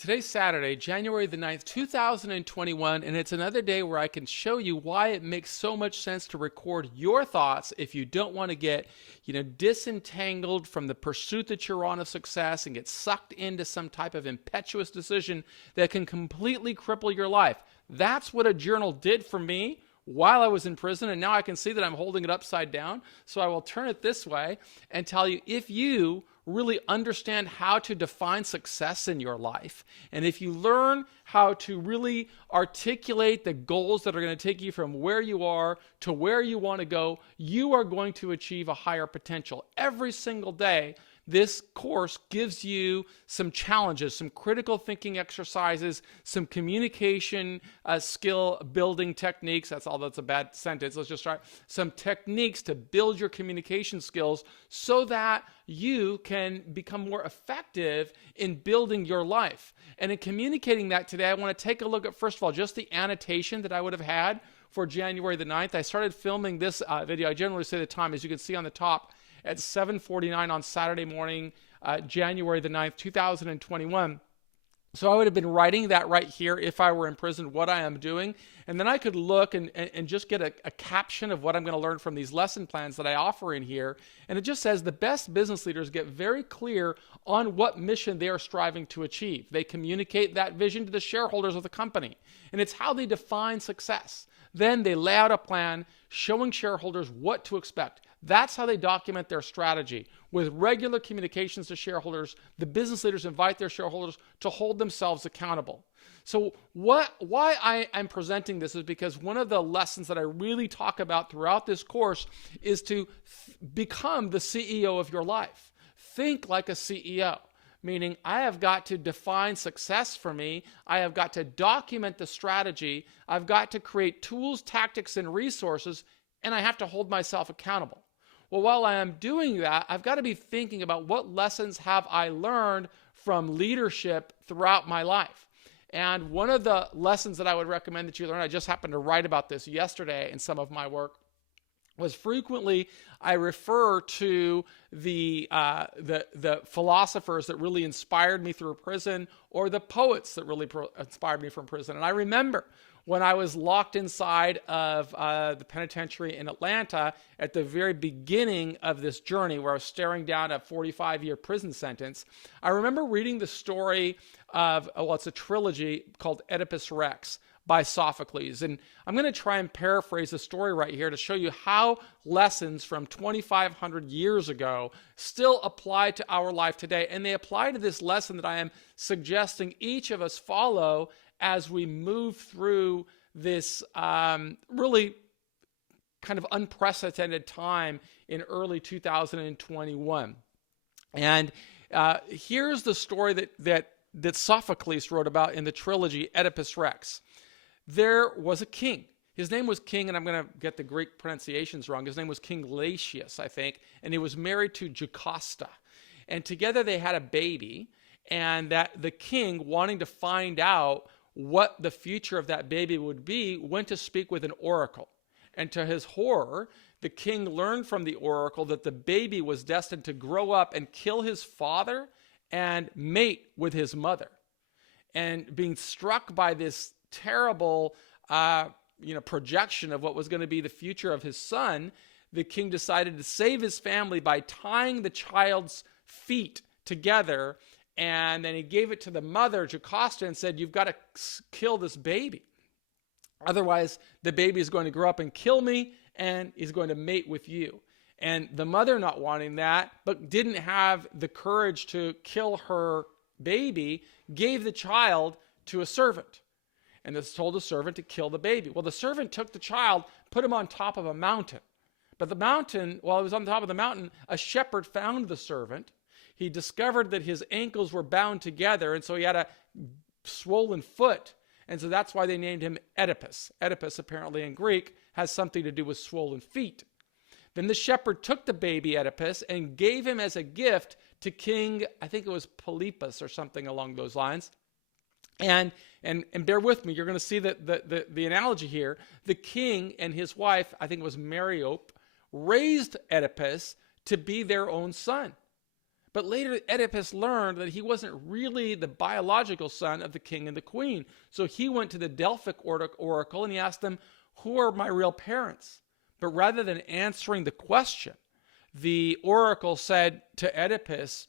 Today's Saturday, January the 9th, 2021, and it's another day where I can show you why it makes so much sense to record your thoughts if you don't want to get, disentangled from the pursuit that you're on of success and get sucked into some type of impetuous decision that can completely cripple your life. That's what a journal did for me while I was in prison, and now I can see that I'm holding it upside down. So I will turn it this way and tell you, if you really understand how to define success in your life, and if you learn how to really articulate the goals that are going to take you from where you are to where you want to go, you are going to achieve a higher potential. Every single day, this course gives you some challenges, some critical thinking exercises, some communication skill building techniques. That's a bad sentence. Let's just try some techniques to build your communication skills so that you can become more effective in building your life. And in communicating that today, I want to take a look at, first of all, just the annotation that I would have had for January the 9th. I started filming this video. I generally say the time, as you can see on the top, at 7:49 on Saturday morning, January the 9th, 2021. So I would have been writing that right here if I were in prison, what I am doing. And then I could look and just get a caption of what I'm going to learn from these lesson plans that I offer in here. And it just says the best business leaders get very clear on what mission they are striving to achieve. They communicate that vision to the shareholders of the company. And it's how they define success. Then they lay out a plan showing shareholders what to expect. That's how they document their strategy. With regular communications to shareholders, the business leaders invite their shareholders to hold themselves accountable. So why I'm presenting this is because one of the lessons that I really talk about throughout this course is to become the CEO of your life. Think like a CEO. Meaning, I have got to define success for me. I have got to document the strategy. I've got to create tools, tactics, and resources, and I have to hold myself accountable. Well, while I am doing that, I've got to be thinking about what lessons have I learned from leadership throughout my life. And one of the lessons that I would recommend that you learn, I just happened to write about this yesterday in some of my work, was frequently I refer to the philosophers that really inspired me through prison, or the poets that really inspired me from prison. And I remember when I was locked inside of the penitentiary in Atlanta at the very beginning of this journey, where I was staring down a 45-year prison sentence, I remember reading the story of, it's a trilogy called Oedipus Rex by Sophocles. And I'm going to try and paraphrase the story right here to show you how lessons from 2,500 years ago still apply to our life today. And they apply to this lesson that I am suggesting each of us follow as we move through this really kind of unprecedented time in early 2021. And here's the story that Sophocles wrote about in the trilogy Oedipus Rex. There was a king. His name was King, and I'm going to get the Greek pronunciations wrong. His name was King Laetius, I think, and he was married to Jocasta. And together they had a baby, and that the king, wanting to find out what the future of that baby would be, went to speak with an oracle. And to his horror, the king learned from the oracle that the baby was destined to grow up and kill his father and mate with his mother. And being struck by this terrible projection of what was going to be the future of his son, the king decided to save his family by tying the child's feet together, and then he gave it to the mother, Jocasta, and said, "You've got to kill this baby. Otherwise, the baby is going to grow up and kill me, and he's going to mate with you." And the mother, not wanting that, but didn't have the courage to kill her baby, gave the child to a servant. And this told the servant to kill the baby. Well, the servant took the child, put him on top of a mountain. But the mountain, while he was on top of the mountain, a shepherd found the servant. He discovered that his ankles were bound together, and so he had a swollen foot. And so that's why they named him Oedipus. Oedipus, apparently in Greek, has something to do with swollen feet. Then the shepherd took the baby Oedipus and gave him as a gift to King, I think it was Oedipus or something along those lines. And bear with me, you're going to see the analogy here. The king and his wife, I think it was Mariope, raised Oedipus to be their own son. But later, Oedipus learned that he wasn't really the biological son of the king and the queen. So he went to the Delphic oracle and he asked them, who are my real parents? But rather than answering the question, the oracle said to Oedipus,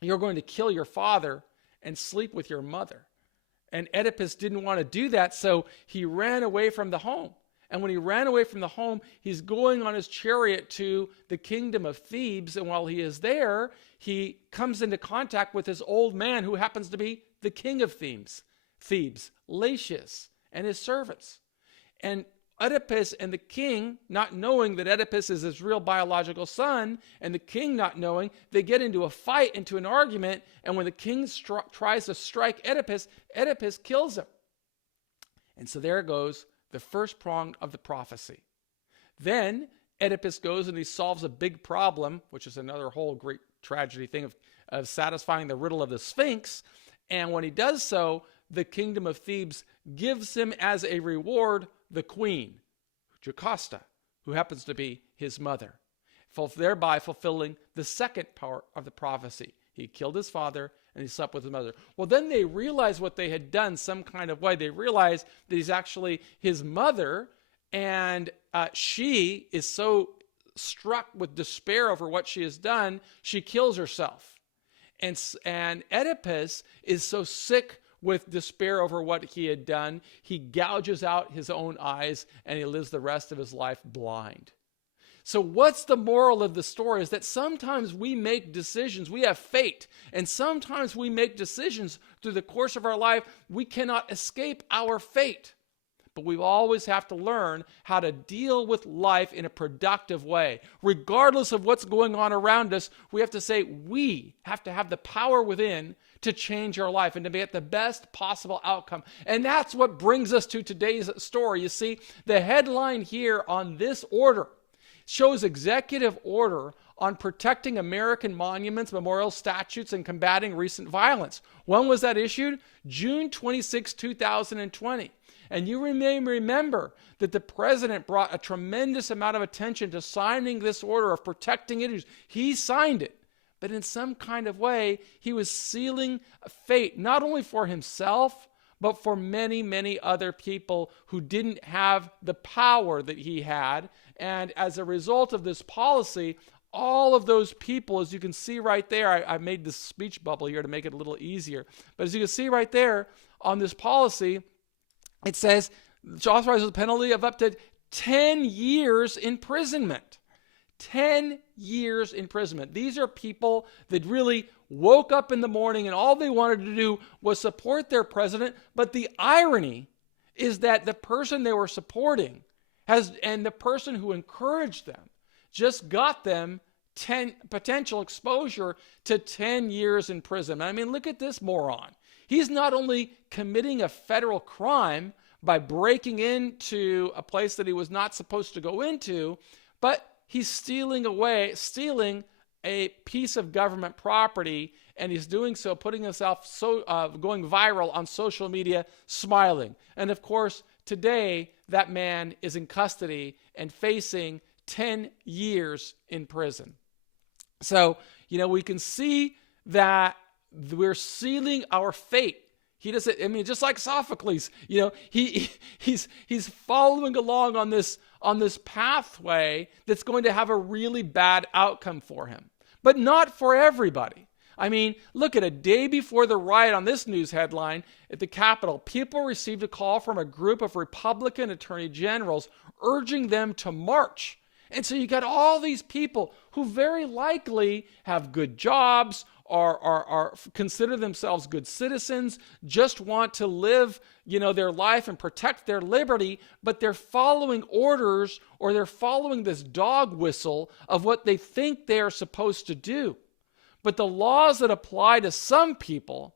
you're going to kill your father and sleep with your mother. And Oedipus didn't want to do that, so he ran away from the home. And when he ran away from the home, he's going on his chariot to the kingdom of Thebes. And while he is there, he comes into contact with this old man who happens to be the king of Thebes, Latius, and his servants. And Oedipus and the king, not knowing that Oedipus is his real biological son, and the king not knowing, they get into a fight, into an argument. And when the king tries to strike Oedipus, Oedipus kills him. And so there goes the first prong of the prophecy. Then Oedipus goes and he solves a big problem, which is another whole great tragedy thing of satisfying the riddle of the Sphinx. And when he does so, the kingdom of Thebes gives him as a reward the queen, Jocasta, who happens to be his mother, thereby fulfilling the second part of the prophecy. He killed his father and he slept with his mother. Well, then they realized what they had done some kind of way. They realized that he's actually his mother, and she is so struck with despair over what she has done, she kills herself. And Oedipus is so sick with despair over what he had done, he gouges out his own eyes and he lives the rest of his life blind. So what's the moral of the story is that sometimes we make decisions, we have fate, and sometimes we make decisions through the course of our life, we cannot escape our fate. But we always have to learn how to deal with life in a productive way. Regardless of what's going on around us, we have to say we have to have the power within to change our life and to get the best possible outcome. And that's what brings us to today's story. You see, the headline here on this order shows executive order on protecting American monuments, memorials, statues, and combating recent violence. When was that issued? June 26, 2020. And you may remember that the president brought a tremendous amount of attention to signing this order of protecting it. He signed it. But in some kind of way, he was sealing a fate, not only for himself, but for many, many other people who didn't have the power that he had. And as a result of this policy, all of those people, as you can see right there, I made this speech bubble here to make it a little easier. But as you can see right there on this policy, it says it authorizes a penalty of up to 10 years imprisonment. 10 years imprisonment. These are people that really woke up in the morning and all they wanted to do was support their president. But the irony is that the person they were supporting and the person who encouraged them just got them potential exposure to 10 years in prison. I mean, look at this moron. He's not only committing a federal crime by breaking into a place that he was not supposed to go into, but he's stealing a piece of government property, and he's doing so, putting himself going viral on social media, smiling. And of course, today, that man is in custody and facing 10 years in prison. So, we can see that we're sealing our fate. He doesn't, just like Sophocles, he's following along on this pathway that's going to have a really bad outcome for him. But not for everybody. Look at a day before the riot on this news headline at the Capitol, people received a call from a group of Republican attorney generals urging them to march. And so you got all these people who very likely have good jobs, are consider themselves good citizens, just want to live, their life and protect their liberty, but they're following orders or they're following this dog whistle of what they think they are supposed to do. But the laws that apply to some people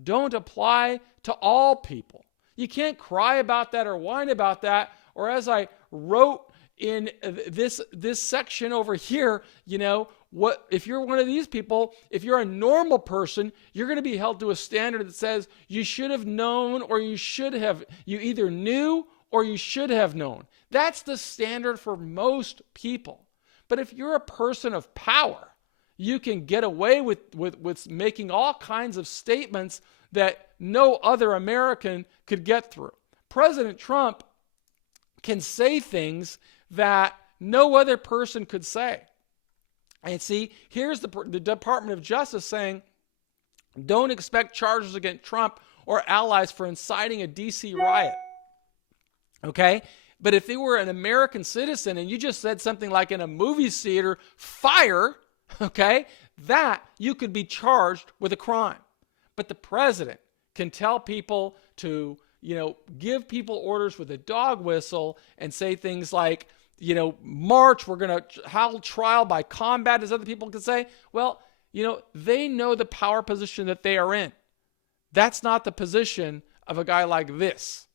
don't apply to all people. You can't cry about that or whine about that, or as I wrote in this section over here, what if you're one of these people, if you're a normal person, you're going to be held to a standard that says you should have known or you either knew or you should have known. That's the standard for most people. But if you're a person of power, you can get away with making all kinds of statements that no other American could get through. President Trump can say things that no other person could say. And see, here's the Department of Justice saying, don't expect charges against Trump or allies for inciting a D.C. riot. Okay? But if they were an American citizen and you just said something like in a movie theater, fire, okay, that you could be charged with a crime. But the president can tell people to, give people orders with a dog whistle and say things like, march, we're going to hold trial by combat, as other people can say. Well, they know the power position that they are in. That's not the position of a guy like this.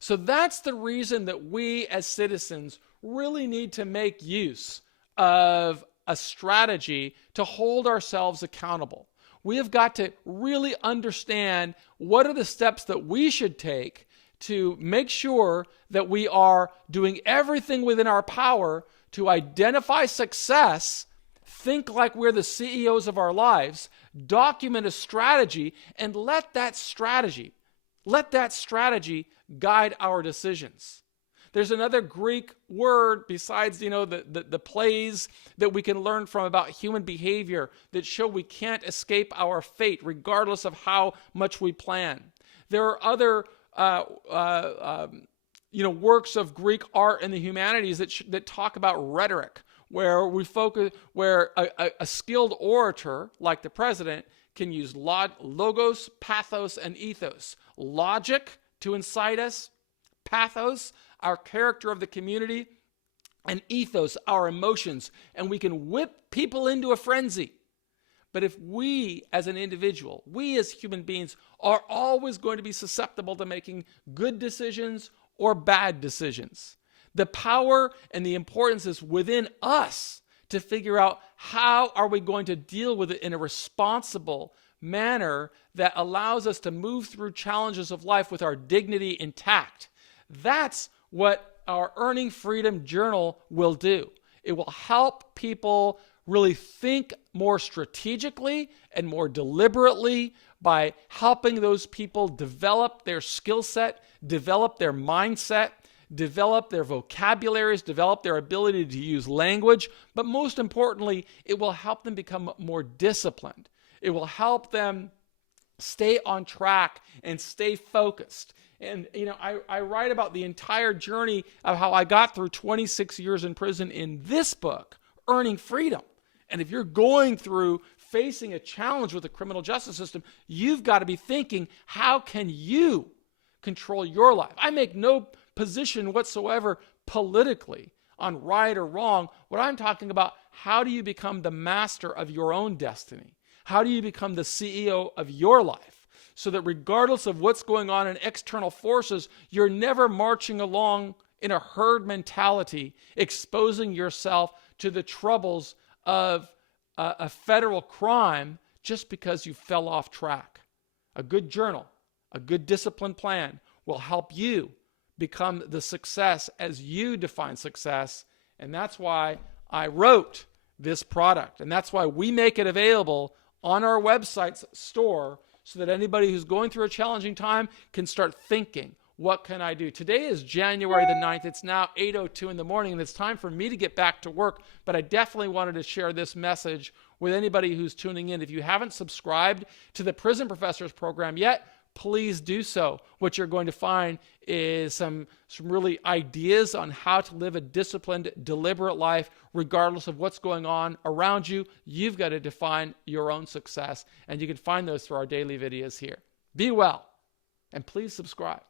So that's the reason that we as citizens really need to make use of a strategy to hold ourselves accountable. We have got to really understand what are the steps that we should take to make sure that we are doing everything within our power to identify success, think like we're the CEOs of our lives, document a strategy, and let that strategy guide our decisions. There's another Greek word besides, the plays that we can learn from about human behavior that show we can't escape our fate regardless of how much we plan. There are other works of Greek art and the humanities that talk about rhetoric, where a skilled orator like the president can use logos, pathos, and ethos. Logic to incite us, pathos, our character of the community, and ethos, our emotions, and we can whip people into a frenzy. But if we as an individual, we as human beings, are always going to be susceptible to making good decisions or bad decisions. The power and the importance is within us to figure out how are we going to deal with it in a responsible manner that allows us to move through challenges of life with our dignity intact. That's what our Earning Freedom Journal will do. It will help people really think more strategically and more deliberately by helping those people develop their skill set, develop their mindset, develop their vocabularies, develop their ability to use language, but most importantly, it will help them become more disciplined. It will help them stay on track and stay focused. And, I write about the entire journey of how I got through 26 years in prison in this book, Earning Freedom. And if you're going through facing a challenge with the criminal justice system, you've got to be thinking, how can you control your life? I make no position whatsoever politically on right or wrong. What I'm talking about, how do you become the master of your own destiny? How do you become the CEO of your life? So that regardless of what's going on in external forces, you're never marching along in a herd mentality, exposing yourself to the troubles of a federal crime just because you fell off track. A good journal, a good discipline plan will help you become the success as you define success. And that's why I wrote this product. And that's why we make it available on our website's store so that anybody who's going through a challenging time can start thinking, what can I do? Today is January the 9th. It's now 8:02 in the morning, and it's time for me to get back to work. But I definitely wanted to share this message with anybody who's tuning in. If you haven't subscribed to the Prison Professors program yet, please do so. What you're going to find is some really ideas on how to live a disciplined, deliberate life, regardless of what's going on around you. You've got to define your own success, and you can find those through our daily videos here. Be well, and please subscribe.